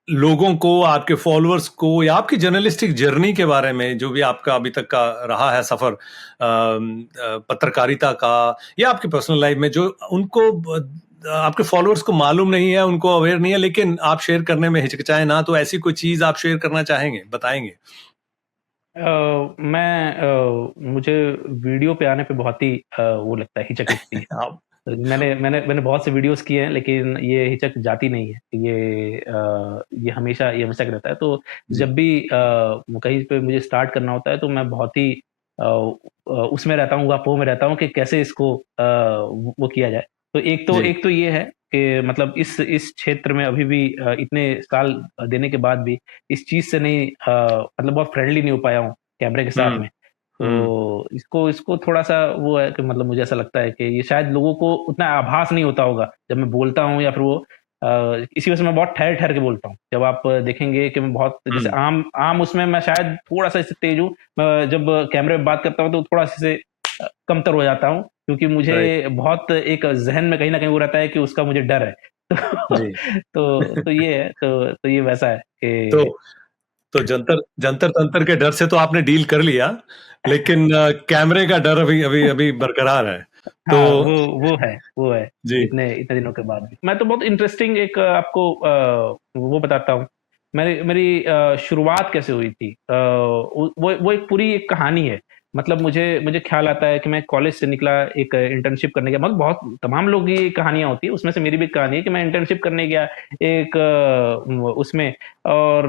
लोगों को, आपके फॉलोअर्स को, या आपकी जर्नलिस्टिक जर्नी के बारे में, जो भी आपका अभी तक का रहा है सफर पत्रकारिता का, या आपकी पर्सनल लाइफ में, जो उनको आपके फॉलोअर्स को मालूम नहीं है, उनको अवेयर नहीं है, लेकिन आप शेयर करने में हिचकिचाए ना, तो ऐसी कोई चीज आप शेयर करना चाहेंगे, बताएंगे? मुझे वीडियो पे आने पे बहुत ही वो लगता है, हिचक लगती है। आप। मैंने बहुत से वीडियोज़ किए हैं, लेकिन ये हिचक जाती नहीं है। ये हमेशा का रहता है। तो जी। जब भी कहीं पे मुझे स्टार्ट करना होता है, तो मैं बहुत ही उसमें रहता हूँ, अपोह में रहता हूँ कि कैसे इसको वो किया जाए। तो जी। एक तो ये है कि मतलब इस क्षेत्र में अभी भी इतने साल देने के बाद भी इस चीज़ से नहीं मतलब बहुत फ्रेंडली नहीं हो पाया हूँ कैमरे के साथ हुँ, में। हुँ, तो इसको थोड़ा-सा वो है कि मतलब मुझे ऐसा लगता है कि ये शायद लोगों को उतना आभास नहीं होता होगा, जब मैं बोलता हूँ या फिर वो इसी वजह से मैं बहुत ठहर-ठहर के बोलता हूँ। जब आप देखेंगे कि मैं बहुत जैसे हुँ, आम आम उसमें मैं शायद थोड़ा-सा इससे तेज़ हूँ। जब कैमरे में बात करता हूँ तो थोड़ा इससे कमतर हो जाता हूँ, क्योंकि राइट, मुझे बहुत एक ज़हन में कहीं न कहीं वो रहता है कि उसका मुझे डर है। जी। तो ये है, तो ये वैसा है तो कि तो जंतर-तंत्र के डर से तो आपने डील कर लिया, लेकिन कैमरे का डर अभी अभी अभी बरकरार है। तो हाँ, वो है, जी, इतने इतने दिनों के बाद भी। मैं तो बहुत इंटरेस्टिंग एक आपको वो बताता हूँ। मेरी मेरी शुरुआत कैसे हुई थी? वो एक पूरी एक कहानी है। मतलब मुझे मुझे ख़्याल आता है कि मैं कॉलेज से निकला, एक इंटर्नशिप करने गया। मतलब बहुत तमाम लोग की कहानियाँ होती हैं, उसमें से मेरी भी एक कहानी है कि मैं इंटर्नशिप करने गया एक उसमें और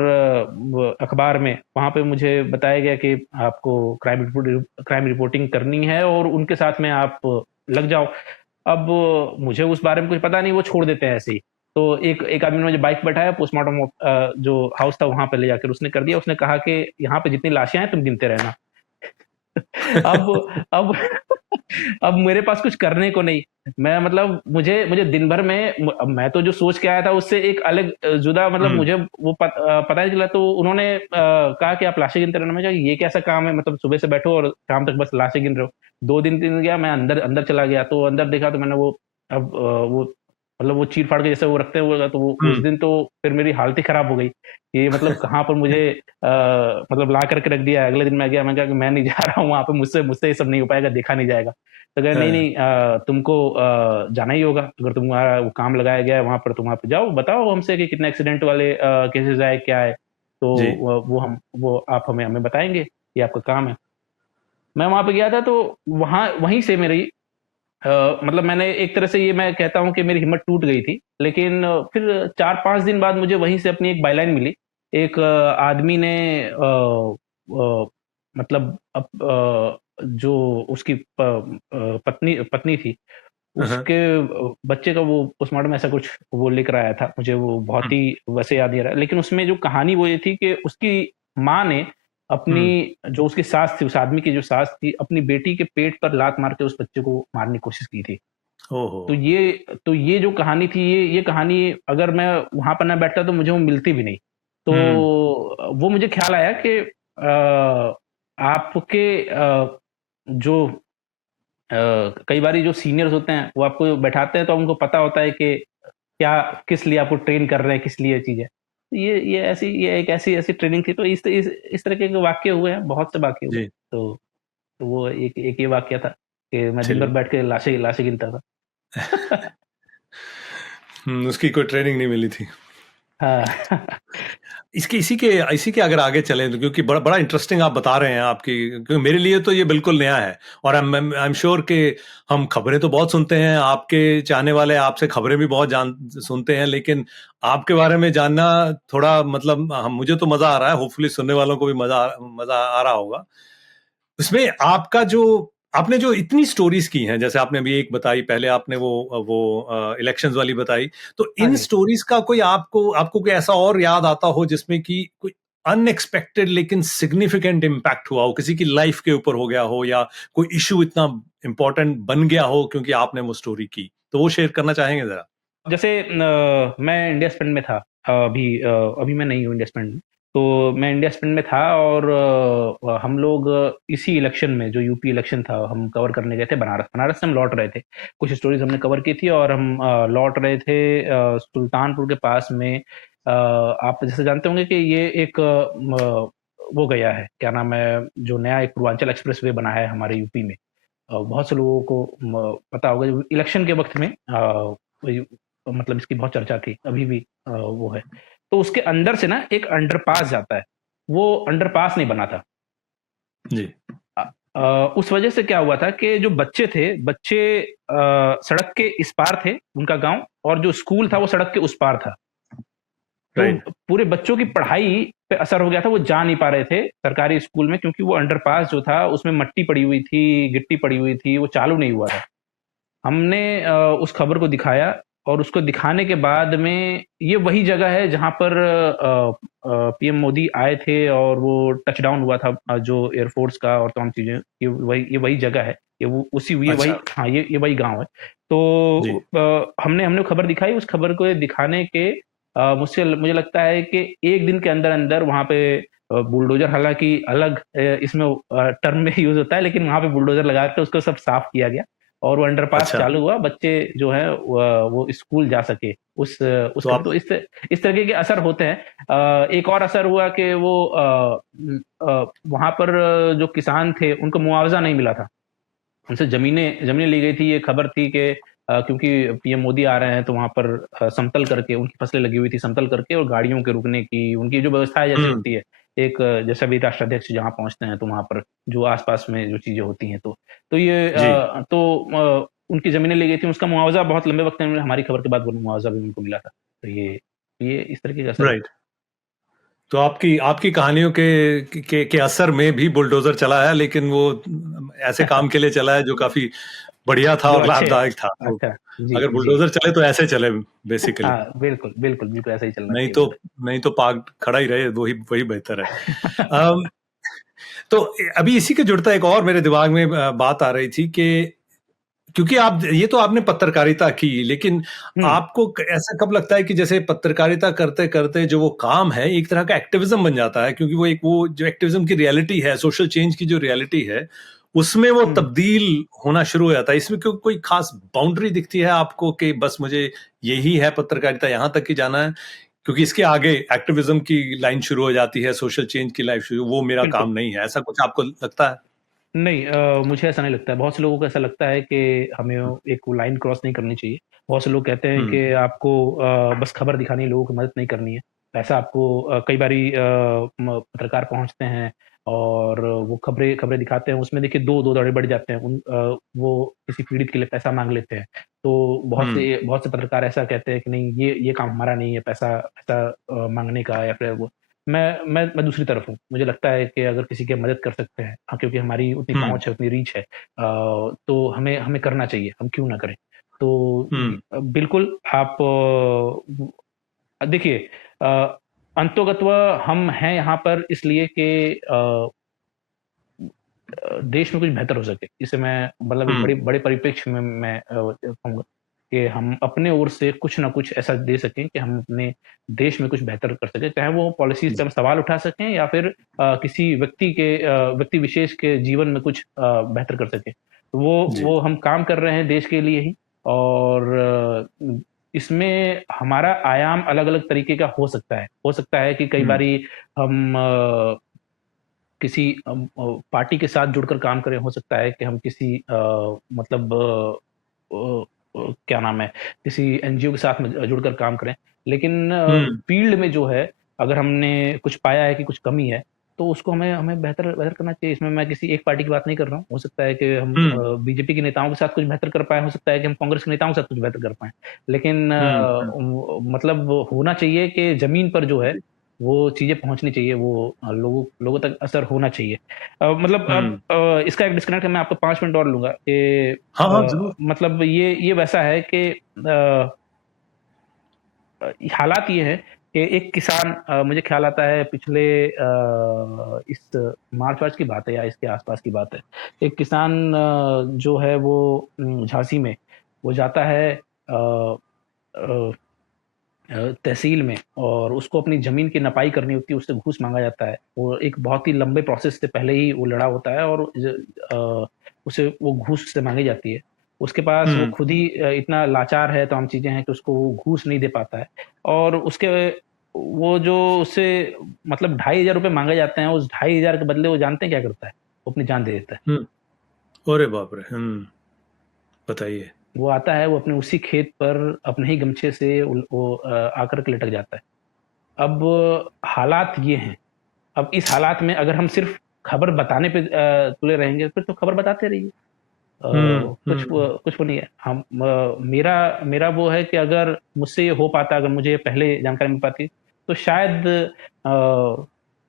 वो अखबार में, वहाँ पे मुझे बताया गया कि आपको क्राइम रिपोर्टिंग करनी है और उनके साथ में आप लग जाओ। अब मुझे उस बारे में कुछ पता नहीं, वो छोड़ देते हैं ऐसे ही। तो एक एक आदमी ने मुझे बाइक पे बैठाया, पोस्टमार्टम जो हाउस था वहाँ पे ले जाकर उसने कर दिया। उसने कहा कि यहाँ पे जितनी लाशें हैं तुम गिनते रहना। अब अब अब मेरे पास कुछ करने को नहीं। मैं मतलब मुझे मुझे दिन भर में अब मैं तो जो सोच के आया था उससे एक अलग जुदा मतलब हुँ, मुझे वो पता नहीं चला। तो उन्होंने कहा कि आप लाशें गिनते रहना। मैं कहा ये कैसा काम है, मतलब सुबह से बैठो और शाम तक बस लाशें गिन रहे हो। 2 दिन 3 दिन गया, मैं अंदर अंदर चला गया, तो अंदर देखा तो मैंने वो अब वो मतलब वो चीर-फाड़ के जैसे वो रखते हुए तो वो उस हुँ, दिन तो फिर मेरी हालत ही खराब हो गई। ये मतलब कहाँ पर मुझे मतलब ला करके रख दिया है। अगले दिन मैं गया, मैंने कहा कि मैं नहीं जा रहा हूँ वहाँ पे, मुझसे मुझसे ये सब नहीं हो पाएगा, देखा नहीं जाएगा। तो कहा नहीं, हाँ, नहीं तुमको जाना ही होगा, अगर तुम्हारा वो काम लगाया गया है वहाँ पर, तुम वहाँ पे जाओ, बताओ हमसे कि कितने एक्सीडेंट वाले केसेज़ आए, क्या है? तो जी, वो आप हमें हमें बताएँगे, ये आपका काम है। मैं वहाँ पे गया था तो वहीं से मेरी मतलब मैंने एक तरह से ये मैं कहता हूँ कि मेरी हिम्मत टूट गई थी। लेकिन फिर 4-5 दिन बाद मुझे वहीं से अपनी एक बायलाइन मिली। एक आदमी ने मतलब जो उसकी पत्नी पत्नी थी, हाँ, हाँ, उसके बच्चे का वो पोस्टमार्टम ऐसा कुछ वो लेकर आया था। मुझे वो बहुत हुँ, ही वैसे याद नहीं आ रहा है। लेकिन उसमें जो कहानी वो ये थी कि उसकी माँ ने अपनी हुँ, जो उसकी सास थी, उस आदमी की जो सास थी, अपनी बेटी के पेट पर लात मार के उस बच्चे को मारने की कोशिश की थी। ओहो! तो ये जो कहानी थी, ये कहानी अगर मैं वहाँ पर ना बैठता तो मुझे वो मिलती भी नहीं। तो हुँ, वो मुझे ख़्याल आया कि आपके जो कई बारी जो सीनियर्स होते हैं, वो आपको बैठाते हैं तो उनको पता होता है कि क्या किस लिए आपको ट्रेन कर रहे हैं, किस लिए चीज़ है। तो ये एक ऐसी ऐसी ट्रेनिंग थी, तो इस तरीके के वाक़ये हुए हैं, बहुत से वाक़ये हुए। जी, तो वो एक एक ये वाक़या था कि मैं दिन भर चलिए। बैठ के लाशें लाशें गिनता था। उसकी कोई ट्रेनिंग नहीं मिली थी। हाँ। इसके इसी के अगर आगे चलें तो क्योंकि बड़ा बड़ा इंटरेस्टिंग आप बता रहे हैं आपकी क्योंकि मेरे लिए तो ये बिल्कुल नया है और आई एम श्योर कि हम खबरें तो बहुत सुनते हैं, आपके चाहने वाले आपसे खबरें भी बहुत जान सुनते हैं, लेकिन आपके बारे में जानना थोड़ा मतलब हम मुझे तो मज़ा आ रहा है, होपफुली सुनने वालों को भी मज़ा आ रहा होगा। उसमें आपका जो आपने जो इतनी स्टोरीज़ की हैं, जैसे आपने अभी एक बताई, पहले आपने वो इलेक्शंस वाली बताई, तो हाँ इन जी। स्टोरीज़ का कोई आपको कोई ऐसा और याद आता हो जिसमें कि कोई अनएक्सपेक्टेड लेकिन सिग्निफिकेंट इम्पैक्ट हुआ हो, किसी की लाइफ के ऊपर हो गया हो या कोई इश्यू इतना इम्पोर्टेंट बन गया हो क्योंकि आपने वो स्टोरी की, तो वो शेयर करना चाहेंगे ज़रा? जैसे मैं इंडिया स्पेंड में था अभी मैं नहीं हूँ इंडिया स्पेंड में। तो मैं इंडिया स्पेंड में था और हम लोग इसी इलेक्शन में जो यूपी इलेक्शन था, हम कवर करने गए थे बनारस। बनारस से हम लौट रहे थे। कुछ स्टोरीज़ हमने कवर की थी और हम लौट रहे थे सुल्तानपुर के पास में आप जैसे जानते होंगे कि ये एक वो गया है, क्या नाम है, जो नया एक पूर्वांचल एक्सप्रेसवे बना है हमारे यूपी में। बहुत से लोगों को पता होगा इलेक्शन के वक़्त में वही मतलब इसकी बहुत चर्चा थी, अभी भी वो है। तो उसके अंदर से ना एक अंडरपास जाता है, वो अंडरपास नहीं बना था। जी। उस वजह से क्या हुआ था कि जो बच्चे थे, बच्चे सड़क के इस पार थे, उनका गाँव, और जो स्कूल था वो सड़क के उस पार था। तो राइट। पूरे बच्चों की पढ़ाई पे असर हो गया था, वो जा नहीं पा रहे थे सरकारी स्कूल में, क्योंकि वो अंडरपास जो था उसमें मट्टी पड़ी हुई थी, गिट्टी पड़ी हुई थी, वो चालू नहीं हुआ था। हमने उस खबर को दिखाया, और उसको दिखाने के बाद में ये वही जगह है जहाँ पर पीएम मोदी आए थे और वो टच डाउन हुआ था, जो एयरफोर्स का और तमाम चीज़ें, ये वही जगह है। ये वही, अच्छा। हाँ, ये वही गाँव है। तो जी। हमने खबर दिखाई, उस खबर को दिखाने के मुझे लगता है कि 1 दिन के अंदर-अंदर वहाँ पे बुलडोज़र, हालाँकि अलग इसमें टर्म में यूज़ होता है, लेकिन वहाँ पे बुलडोज़र लगा के उसको सब साफ किया गया, और वो अंडरपास अच्छा। चालू हुआ, बच्चे जो हैं वो स्कूल जा सके उस तो करके। आप तो इस तरीके के असर होते हैं। एक और असर हुआ कि वो वहाँ पर जो किसान थे उनको मुआवज़ा नहीं मिला था। उनसे ज़मीनें ली गई थी। ये खबर थी कि क्योंकि पीएम मोदी आ रहे हैं, तो वहाँ पर समतल करके उनकी फसलें लगी हुई थी, समतल करके, और गाड़ियों के रुकने की उनकी जो व्यवस्थाएँ जैसे हुँ। होती है, एक जैसे अभी राष्ट्राध्यक्ष जहाँ पहुँचते हैं तो वहाँ पर जो आस-पास में जो चीज़ें होती हैं, तो ये जी। उनकी ज़मीनें ली गई थी, उसका मुआवज़ा बहुत लंबे वक़्त में, हमारी खबर के बाद वो मुआवज़ा भी उनको मिला था। तो ये इस तरीके का असर राइट। होता है। तो आपकी आपकी कहानियों के असर में भी बुलडोज़र चला है, लेकिन वो ऐसे काम के लिए चला है जो काफ़ी बढ़िया था जो और अच्छे लाभदायक था। तो अच्छा, जी, अगर जी। बुलडोज़र चले तो ऐसे चले बेसिकली। हाँ, बिल्कुल, बिल्कुल, बिल्कुल ऐसा ही चलना नहीं चाहिए तो उधर। नहीं तो पाक खड़ा ही रहे, वही वही बेहतर है। अम, तो अभी इसी के जुड़ता एक और मेरे दिमाग में बात आ रही थी कि क्योंकि आप ये तो आपने पत्रकारिता की, लेकिन हुँ, आपको ऐसा कब लगता है कि जैसे पत्रकारिता करते-करते जो वो काम है, एक तरह का एक्टिविज़्म बन जाता है, क्योंकि वो जो एक्टिविज़्म की रियलिटी है, सोशल चेंज की जो रियलिटी है, उसमें वो हुँ। तब्दील होना शुरू हो जाता है। इसमें कोई खास बाउंड्री दिखती है आपको कि बस मुझे यही है पत्रकारिता, यहाँ तक ही जाना है? क्योंकि इसके आगे एक्टिविज़्म की लाइन शुरू हो जाती है, सोशल चेंज की लाइफ शुरू, वो मेरा बिल्कुल। काम नहीं है। ऐसा कुछ आपको लगता है? नहीं, मुझे ऐसा नहीं लगता है। बहुत से लोगों को ऐसा लगता है कि हमें एक वो लाइन क्रॉस नहीं करनी चाहिए। बहुत से लोग कहते हैं हुँ, कि आपको बस खबर दिखानी है, लोगों की मदद नहीं करनी है। ऐसा आपको कई बारी पत्रकार पहुँचते हैं और वो खबरें खबरें दिखाते हैं, उसमें देखिए 2 दौड़े बढ़ जाते हैं। वो किसी पीड़ित के लिए पैसा माँग लेते हैं। तो हुँ, बहुत से पत्रकार ऐसा कहते हैं कि नहीं, ये काम हमारा नहीं है, पैसा पैसा माँगने का, या फिर वो। मैं दूसरी तरफ हूँ। मुझे लगता है कि अगर किसी की मदद कर सकते हैं, क्योंकि हमारी उतनी हुँ, पहुँच है, उतनी रीच है, तो हमें हमें करना चाहिए, हम क्यों ना करें? तो हुँ, बिल्कुल आप देखिए, अंतोगत्वा हम हैं यहाँ पर इसलिए कि देश में कुछ बेहतर हो सके। इसे मैं मतलब एक हुँ, बड़े परिप्रेक्ष्य में मैं कहूँगा कि हम अपने ओर से कुछ ना कुछ ऐसा दे सकें कि हम अपने देश में कुछ बेहतर कर सकें। चाहे वो पॉलिसीज़ पे जी, हम सवाल उठा सकें, या फिर किसी व्यक्ति विशेष के जीवन में कुछ बेहतर कर सकें। तो जी, वो हम काम कर रहे हैं देश के लिए ही, और इसमें हमारा आयाम अलग-अलग तरीके का हो सकता है। हो सकता है कि कई हुँ, बारी हम किसी पार्टी के साथ जुड़कर काम करें, हो सकता है कि हम किसी मतलब क्या नाम है, किसी एनजीओ के साथ में जुड़कर काम करें। लेकिन हुँ, फ़ील्ड में जो है, अगर हमने कुछ पाया है कि कुछ कमी है, तो उसको हमें हमें बेहतर बेहतर करना चाहिए। इसमें मैं किसी एक पार्टी की बात नहीं कर रहा हूँ। हो सकता है कि हम हुँ, बीजेपी के नेताओं के साथ कुछ बेहतर कर पाएँ, हो सकता है कि हम कांग्रेस के नेताओं के साथ कुछ बेहतर कर पाएँ। लेकिन हुँ, हुँ, मतलब होना चाहिए कि ज़मीन पर जो है, जी, वो चीज़ें पहुँचनी चाहिए, वो लोगों तक असर होना चाहिए। मतलब अब हुँ, इसका एक डिस्कनेक्ट है, मैं आपको 5 मिनट और लूँगा कि हाँ, हाँ, ज़रूर, मतलब ये वैसा है कि हालात ये हैं कि एक किसान, मुझे ख़्याल आता है पिछले इस मार्च-वार्च की बात है या इसके आस-पास की बात है। एक किसान जो है वो झाँसी में, वो जाता है अ तहसील में, और उसको अपनी ज़मीन की नपाई करनी होती है, उससे घूस माँगा जाता है। वो एक बहुत ही लंबे प्रोसेस से पहले ही वो लड़ा होता है, और उसे वो घूस से माँगी जाती है। उसके पास वो हुँ, खुद ही इतना लाचार है, तमाम चीज़ें हैं कि उसको वो घूस नहीं दे पाता है, और उसके वो जो उससे मतलब ₹2500 माँगे जाते हैं, उस 2500 के बदले वो जानते हैं क्या करता है? वो अपनी जान दे देता है। हुँ, अरे बाप रे! हुँ, बताइए। वो आता है, वो अपने उसी खेत पर अपने ही गमछे से वो आकर के लटक जाता है। अब हालात ये हैं। अब इस हालात में अगर हम सिर्फ़ खबर बताने पे तुले रहेंगे, फिर तो खबर बताते रहिए। हुँ, हुँ, कुछ वो नहीं है। मेरा मेरा वो है कि अगर मुझसे ये हो पाता, अगर मुझे ये पहले जानकारी मिल पाती, तो शायद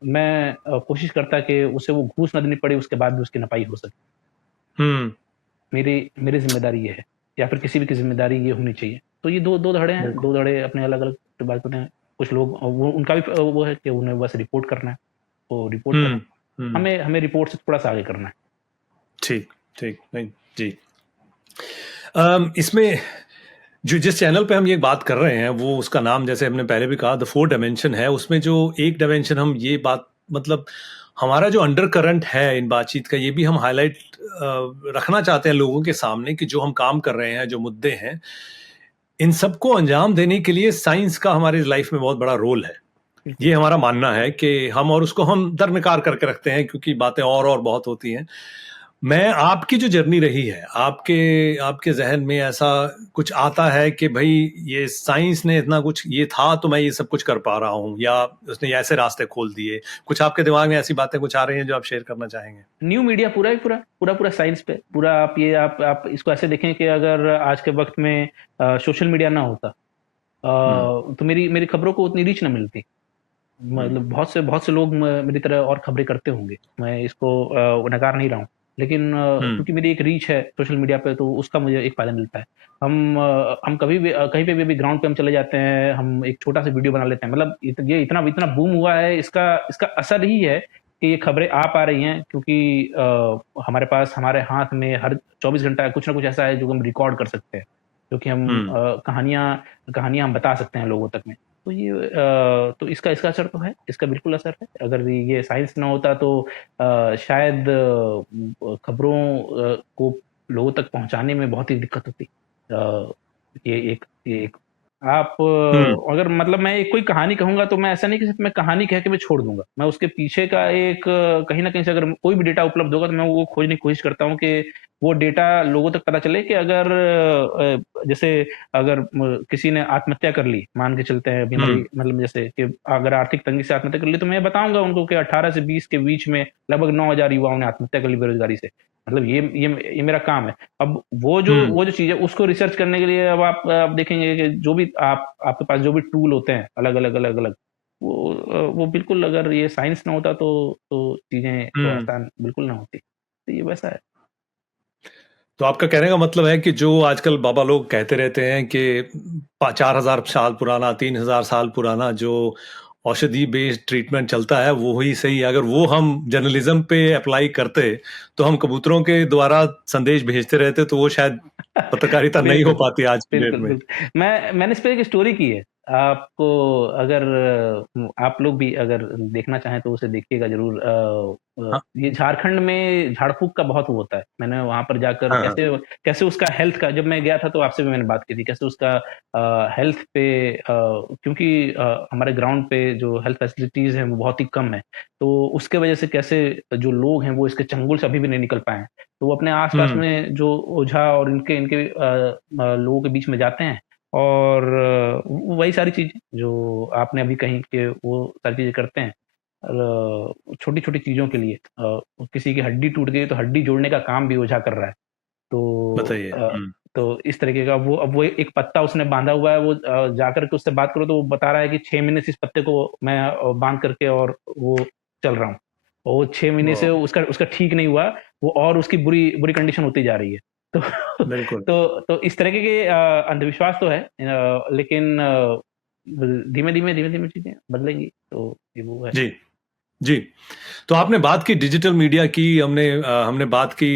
मैं कोशिश करता कि उसे वो घूस ना देनी पड़े, उसके बाद भी उसकी नपाई हो सके। हम्म। मेरी मेरी ज़िम्मेदारी ये है, या फिर किसी भी की ज़िम्मेदारी ये होनी चाहिए। तो ये 2 धड़े हैं, बिल्कुल। 2 धड़े अपने अलग-अलग बात करते हैं। कुछ लोग वो उनका भी वो है कि उन्हें बस रिपोर्ट करना है, तो रिपोर्ट करें। हम्म। हम्म। हमें हमें रिपोर्ट से थोड़ा-सा आगे करना है। ठीक। ठीक नहीं। जी। इसमें जो जिस चैनल पे हम ये बात कर रहे हैं वो उसका नाम जैसे हमने पहले भी कहा द फोर डायमेंशन है। उसमें जो एक डायमेंशन हम ये बात मतलब हमारा जो अंडर करंट है इन बातचीत का ये भी हम हाईलाइट रखना चाहते हैं लोगों के सामने कि जो हम काम कर रहे हैं जो मुद्दे हैं इन सबको अंजाम देने के लिए साइंस का हमारी लाइफ में बहुत बड़ा रोल है। बिल्कुल, ये हमारा मानना है कि हम और उसको हम दरमिकार करके रखते हैं क्योंकि बातें और बहुत होती हैं। मैं आपकी जो जर्नी रही है, आपके आपके ज़हन में ऐसा कुछ आता है कि भई ये साइंस ने इतना कुछ ये था तो मैं ये सब कुछ कर पा रहा हूँ या उसने ये ऐसे रास्ते खोल दिए। कुछ आपके दिमाग में ऐसी बातें कुछ आ रही हैं जो आप शेयर करना चाहेंगे? न्यू मीडिया पूरा ही पूरा साइंस पे, पूरा आप इसको ऐसे देखें कि अगर आज के वक़्त में सोशल मीडिया ना होता, हुँ, तो मेरी मेरी खबरों को उतनी रीच ना मिलती। हुँ, मतलब बहुत से लोग मेरी तरह और खबरें करते होंगे, मैं इसको नकार नहीं रहा हूँ, लेकिन हुँ, क्योंकि मेरी एक रीच है सोशल मीडिया पे, तो उसका मुझे एक फायदा मिलता है। हम कभी भी कहीं पे भी ग्राउंड पे हम चले जाते हैं, हम एक छोटा सा वीडियो बना लेते हैं। मतलब ये इतना इतना बूम हुआ है, इसका इसका असर ही है कि ये खबरें आ पा रही हैं, क्योंकि हमारे पास हमारे हाथ में हर 24 घंटा कुछ ना कुछ ऐसा है जो हम रिकॉर्ड कर सकते हैं, जो कि हम हुँ, कहानियाँ कहानियाँ हम बता सकते हैं लोगों तक में। तो ये तो इसका इसका असर तो है, इसका बिल्कुल असर है। अगर ये साइंस ना होता तो शायद खबरों को लोगों तक पहुँचाने में बहुत ही दिक्कत होती। ये एक आप हुँ, अगर मतलब मैं एक कोई कहानी कहूँगा, तो मैं ऐसा नहीं कि सिर्फ़ मैं कहानी कह के मैं छोड़ दूँगा। मैं उसके पीछे का एक कहीं न कहीं से अगर कोई भी डेटा उपलब्ध होगा, तो मैं वो खोजने की कोशिश करता हूँ कि वो डेटा लोगों तक पता चले कि अगर जैसे अगर किसी ने आत्महत्या कर ली, मान के चलते हैं हुँ, बीमारी, मतलब जैसे कि अगर आर्थिक तंगी से आत्महत्या कर ली, तो मैं बताऊँगा उनको कि 18 से 20 के बीच में लगभग 9,000 युवाओं ने आत्महत्या कर ली बेरोज़गारी से। मतलब ये मेरा काम है। अब हुँ, वो जो चीज़ है उसको रिसर्च करने के लिए अब आप देखेंगे कि जो भी आपके पास जो भी टूल होते हैं अलग-अलग, वो बिल्कुल, अगर ये साइंस ना होता तो चीज़ें तो हुँ। आसान बिल्कुल ना होती। तो ये वैसा है। तो आपका कहने का मतलब है कि जो आजकल बाबा लोग कहते रहते हैं कि 4000 साल पुराना 3000 साल पुराना जो औषधि बेस्ड ट्रीटमेंट चलता है वो ही सही है। अगर वो हम जर्नलिज्म पे अप्लाई करते तो हम कबूतरों के द्वारा संदेश भेजते रहते तो वो शायद पत्रकारिता नहीं हो बिल्कुल, पाती आज की डेट बिल्कुल, में। बिल्कुल। मैंने इस पे एक स्टोरी की है। आपको अगर आप लोग भी अगर देखना चाहें तो उसे देखिएगा ज़रूर। हाँ, ये झारखंड में झाड़-फूँक का बहुत वो होता है। मैंने वहाँ पर जाकर हाँ, हाँ। कैसे कैसे उसका हेल्थ का, जब मैं गया था तो आपसे भी मैंने बात की थी, कैसे उसका हेल्थ पे क्योंकि हमारे ग्राउंड पे जो हेल्थ फैसिलिटीज़ हैं वो बहुत ही कम है। तो उसके वजह से कैसे जो लोग हैं वो इसके चंगुल से अभी भी नहीं निकल पाए हैं। तो वो अपने आस-पास हुँ, में जो ओझा और इनके इनके लोगों के बीच में जाते हैं, और वही सारी चीज़ें जो आपने अभी कही कि वो सारी चीज़ें करते हैं। छोटी-छोटी चीज़ों के लिए किसी की हड्डी टूट गई तो हड्डी जोड़ने का काम भी ओझा कर रहा है। तो बताइए? हुँ, तो इस तरीके का वो, अब वो एक पत्ता उसने बाँधा हुआ है, वो जाकर के उससे बात करो तो वो बता रहा है कि 6 महीने से इस पत्ते को मैं बाँध करके और वो चल रहा हूँ। और वो 6 महीने से वाह! उसका उसका ठीक नहीं हुआ, वो और उसकी बुरी बुरी कंडीशन होती जा रही है। तो बिल्कुल। तो इस तरीके के अंधविश्वास तो है, लेकिन धीमे-धीमे चीज़ें बदलेंगी, तो ये वो है। जी, जी। तो आपने बात की डिजिटल मीडिया की, हमने बात की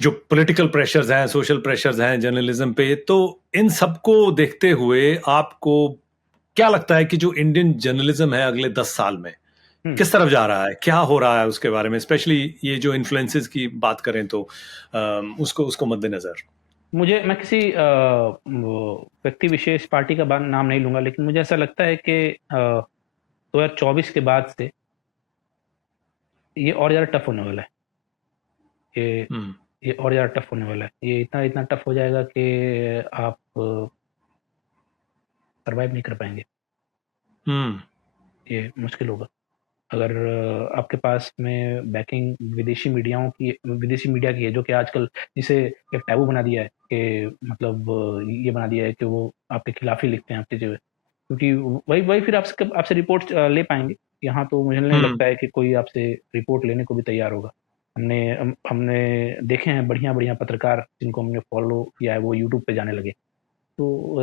जो पॉलिटिकल प्रेशर्स हैं, सोशल प्रेशर्स हैं जर्नलिज्म पे, तो इन सबको देखते हुए आपको क्या लगता है कि जो इंडियन जर्नलिज्म है अगले 10 साल में, हुँ। किस तरफ जा रहा है? क्या हो रहा है उसके बारे में? स्पेशली ये जो इन्फ्लुएंसेस की बात करें तो उसको उसको मद्देनज़र? मैं किसी वो व्यक्ति विशेष पार्टी का नाम नहीं लूँगा, लेकिन मुझे ऐसा लगता है कि 2024 के बाद से ये और ज़्यादा टफ होने वाला है। ये हुँ, ये और ज़्यादा टफ होने वाला है। ये इतना इतना टफ हो जाएगा कि आप सर्वाइव नहीं कर पाएँगे। हुँ, ये मुश्किल होगा। अगर आपके पास में बैकिंग विदेशी मीडिया की है, जो कि आजकल जिसे एक टैबू बना दिया है कि मतलब ये बना दिया है कि वो आपके खिलाफ ही लिखते हैं, आपकी जो क्योंकि वही वही फिर आपसे रिपोर्ट ले पाएंगे। यहाँ तो मुझे नहीं लगता है कि कोई आपसे रिपोर्ट लेने को भी तैयार होगा। हमने देखे हैं बढ़िया बढ़िया पत्रकार जिनको हमने फॉलो किया है, वो यूट्यूब पे जाने लगे। तो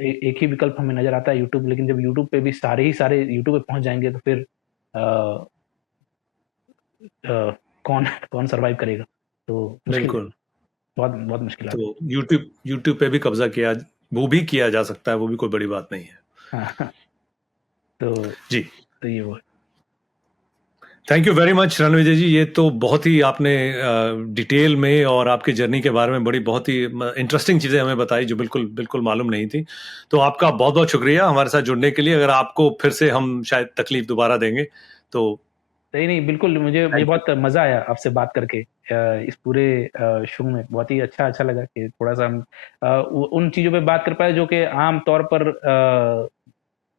एक ही विकल्प हमें नजर आता है यूट्यूब, लेकिन जब यूट्यूब पे भी सारे यूट्यूब पे पहुंच जाएंगे तो फिर कौन कौन सरवाइव करेगा? तो मुश्किल है, बिल्कुल। बहुत बहुत मुश्किल है। तो यूट्यूब पे भी कब्जा किया, वो भी किया जा सकता है, वो भी कोई बड़ी बात नहीं है। हाँ, तो जी, तो ये वो thank you very much Ranvijay ji. ये तो बहुत ही आपने डिटेल में और आपकी जर्नी के बारे में बड़ी बहुत ही इंटरेस्टिंग चीज़ें हमें बताई, जो बिल्कुल बिल्कुल मालूम नहीं थी। तो आपका बहुत बहुत शुक्रिया हमारे साथ जुड़ने के लिए। अगर आपको फिर से हम शायद तकलीफ दोबारा देंगे तो नहीं, बिल्कुल, मुझे बहुत मजा आया आपसे बात करके। इस पूरे शो में बहुत ही अच्छा लगा कि थोड़ा सा हम उन चीजों पे बात कर पाए जो कि आम तौर पर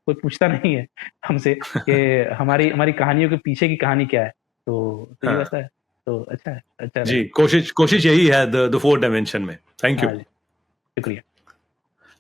कोई पूछता नहीं है हमसे कि हमारी हमारी कहानियों के पीछे की कहानी क्या है। तो ये हाँ, वैसा है, तो अच्छा है, अच्छा जी, लगा। कोशिश यही है द फोर्थ डायमेंशन में। Thank you. हाँ जी, शुक्रिया।